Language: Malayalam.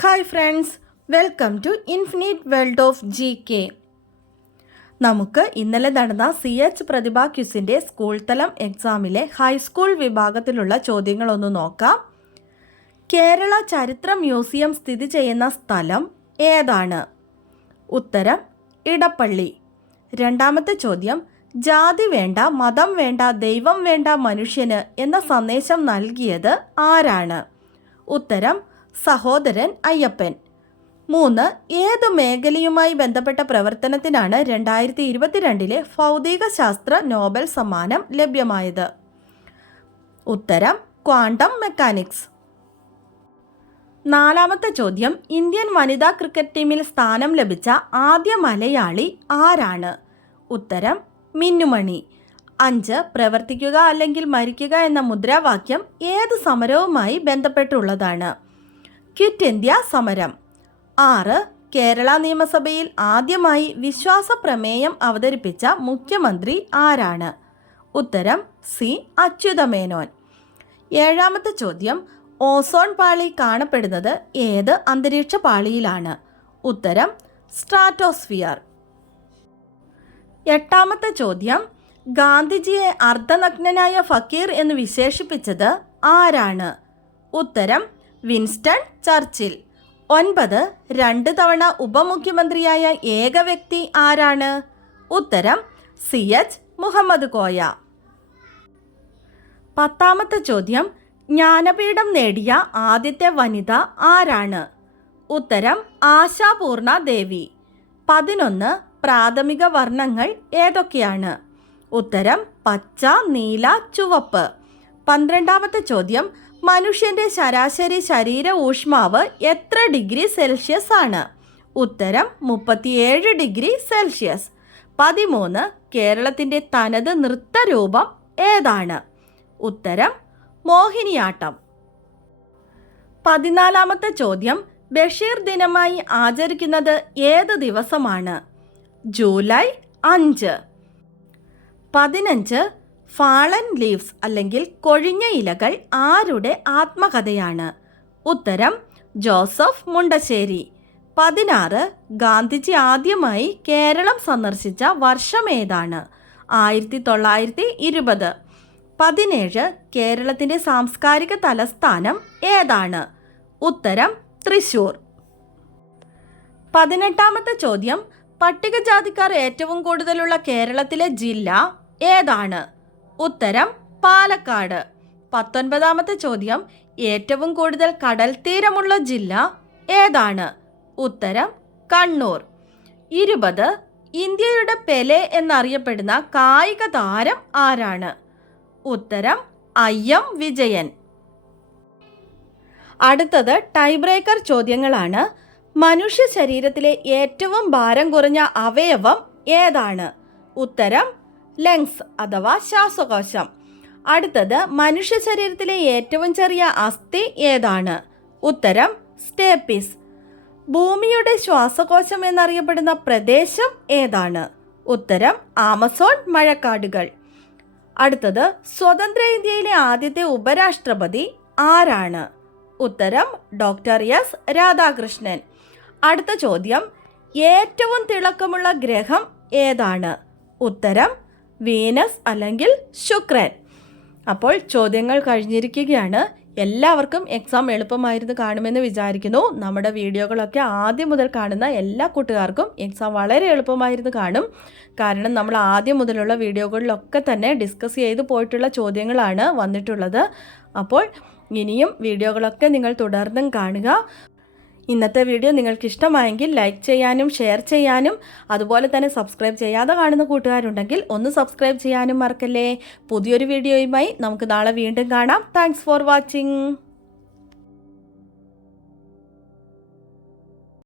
Hi friends, welcome to infinite world of GK. നമുക്ക് ഇന്നലെ നടന്ന CH പ്രതിഭ ക്വിസിൻ്റെ സ്കൂൾ തലം എക്സാമിലെ ഹൈസ്കൂൾ വിഭാഗത്തിലുള്ള ചോദ്യങ്ങളൊന്ന് നോക്കാം. കേരള ചരിത്ര മ്യൂസിയം സ്ഥിതി ചെയ്യുന്ന സ്ഥലം ഏതാണ്? ഉത്തരം ഇടപ്പള്ളി. രണ്ടാമത്തെ ചോദ്യം, ജാതി വേണ്ട, മതം വേണ്ട, ദൈവം വേണ്ട മനുഷ്യന് എന്ന സന്ദേശം നൽകിയത് ആരാണ്? ഉത്തരം സഹോദരൻ അയ്യപ്പൻ. 3. ഏത് മേഖലയുമായി ബന്ധപ്പെട്ട പ്രവർത്തനത്തിനാണ് 2022 ഭൗതികശാസ്ത്ര നോബൽ സമ്മാനം ലഭ്യമായത്? ഉത്തരം ക്വാണ്ടം മെക്കാനിക്സ്. നാലാമത്തെ ചോദ്യം, ഇന്ത്യൻ വനിതാ ക്രിക്കറ്റ് ടീമിൽ സ്ഥാനം ലഭിച്ച ആദ്യ മലയാളി ആരാണ്? ഉത്തരം മിന്നുമണി. 5. പ്രവർത്തിക്കുക അല്ലെങ്കിൽ മരിക്കുക എന്ന മുദ്രാവാക്യം ഏത് സമരവുമായി ബന്ധപ്പെട്ടുള്ളതാണ്? ക്വിറ്റ് ഇന്ത്യ സമരം. 6. കേരള നിയമസഭയിൽ ആദ്യമായി വിശ്വാസ പ്രമേയം അവതരിപ്പിച്ച മുഖ്യമന്ത്രി ആരാണ്? ഉത്തരം സി അച്യുതമേനോൻ. 7. ചോദ്യം, ഓസോൺ പാളി കാണപ്പെടുന്നത് ഏത് അന്തരീക്ഷ പാളിയിലാണ്? ഉത്തരം സ്ട്രാറ്റോസ്ഫിയർ. 8. ചോദ്യം, ഗാന്ധിജിയെ അർദ്ധനഗ്നനായ ഫക്കീർ എന്ന് വിശേഷിപ്പിച്ചത് ആരാണ്? ഉത്തരം വിൻസ്റ്റൺ ചർച്ചിൽ. 9. 2 തവണ ഉപമുഖ്യമന്ത്രിയായ ഏക വ്യക്തി ആരാണ്? ഉത്തരം CH മുഹമ്മദ് കോയ. 10. ചോദ്യം, ജ്ഞാനപീഠം നേടിയ ആദ്യത്തെ വനിത ആരാണ്? ഉത്തരം ആശാപൂർണ ദേവി. 11. പ്രാഥമിക വർണ്ണങ്ങൾ ഏതൊക്കെയാണ്? ഉത്തരം പച്ച, നീല, ചുവപ്പ്. 12. ചോദ്യം, മനുഷ്യൻ്റെ ശരാശരി ശരീര ഊഷ്മാവ് എത്ര ഡിഗ്രി സെൽഷ്യസ് ആണ്? ഉത്തരം 37 ഡിഗ്രി സെൽഷ്യസ്. 13. കേരളത്തിൻ്റെ തനത് നൃത്തരൂപം ഏതാണ്? ഉത്തരം മോഹിനിയാട്ടം. 14. ചോദ്യം, ബഷീർ ദിനമായി ആചരിക്കുന്നത് ഏത് ദിവസമാണ്? ജൂലൈ 5. 15. ഫാളൻ ലീവ്സ് അല്ലെങ്കിൽ കൊഴിഞ്ഞ ഇലകൾ ആരുടെ ആത്മകഥയാണ്? ഉത്തരം ജോസഫ് മുണ്ടശ്ശേരി. 16. ഗാന്ധിജി ആദ്യമായി കേരളം സന്ദർശിച്ച വർഷമേതാണ്? 1920. 17. കേരളത്തിൻ്റെ സാംസ്കാരിക തലസ്ഥാനം ഏതാണ്? ഉത്തരം തൃശൂർ. 18. ചോദ്യം, പട്ടികജാതിക്കാർ ഏറ്റവും കൂടുതലുള്ള കേരളത്തിലെ ജില്ല ഏതാണ്? ഉത്തരം പാലക്കാട്. 19. ചോദ്യം, ഏറ്റവും കൂടുതൽ കടൽ തീരമുള്ള ജില്ല ഏതാണ്? ഉത്തരം കണ്ണൂർ. 20. ഇന്ത്യയുടെ പെലെ എന്നറിയപ്പെടുന്ന കായിക താരം ആരാണ്? ഉത്തരം IM വിജയൻ. അടുത്തത് ടൈബ്രേക്കർ ചോദ്യങ്ങളാണ്. മനുഷ്യ ശരീരത്തിലെ ഏറ്റവും ഭാരം കുറഞ്ഞ അവയവം ഏതാണ്? ഉത്തരം ലങ്സ് അഥവാ ശ്വാസകോശം. അടുത്തത്, മനുഷ്യ ശരീരത്തിലെ ഏറ്റവും ചെറിയ അസ്ഥി ഏതാണ്? ഉത്തരം സ്റ്റേപ്പിസ്. ഭൂമിയുടെ ശ്വാസകോശം എന്നറിയപ്പെടുന്ന പ്രദേശം ഏതാണ്? ഉത്തരം ആമസോൺ മഴക്കാടുകൾ. അടുത്തത്, സ്വതന്ത്ര ഇന്ത്യയിലെ ആദ്യത്തെ ഉപരാഷ്ട്രപതി ആരാണ്? ഉത്തരം ഡോക്ടർ S രാധാകൃഷ്ണൻ. അടുത്ത ചോദ്യം, ഏറ്റവും തിളക്കമുള്ള ഗ്രഹം ഏതാണ്? ഉത്തരം വീനസ് അല്ലെങ്കിൽ ശുക്രൻ. അപ്പോൾ ചോദ്യങ്ങൾ കഴിഞ്ഞിരിക്കുകയാണ്. എല്ലാവർക്കും എക്സാം എളുപ്പമായിരുന്നു കാണുമെന്ന് വിചാരിക്കുന്നു. നമ്മുടെ വീഡിയോകളൊക്കെ ആദ്യം മുതൽ കാണുന്ന എല്ലാ കൂട്ടുകാർക്കും എക്സാം വളരെ എളുപ്പമായിരുന്നു കാണും. കാരണം നമ്മൾ ആദ്യം മുതലുള്ള വീഡിയോകളിലൊക്കെ തന്നെ ഡിസ്കസ് ചെയ്ത് പോയിട്ടുള്ള ചോദ്യങ്ങളാണ് വന്നിട്ടുള്ളത്. അപ്പോൾ ഇനിയും വീഡിയോകളൊക്കെ നിങ്ങൾ തുടർന്നും കാണുക. ഇന്നത്തെ വീഡിയോ നിങ്ങൾക്ക് ഇഷ്ടമായെങ്കിൽ ലൈക്ക് ചെയ്യാനും ഷെയർ ചെയ്യാനും അതുപോലെ തന്നെ സബ്സ്ക്രൈബ് ചെയ്യാതെ കാണുന്ന കൂട്ടുകാരുണ്ടെങ്കിൽ ഒന്ന് സബ്സ്ക്രൈബ് ചെയ്യാനും മറക്കല്ലേ. പുതിയൊരു വീഡിയോയുമായി നമുക്ക് നാളെ വീണ്ടും കാണാം. Thanks for watching.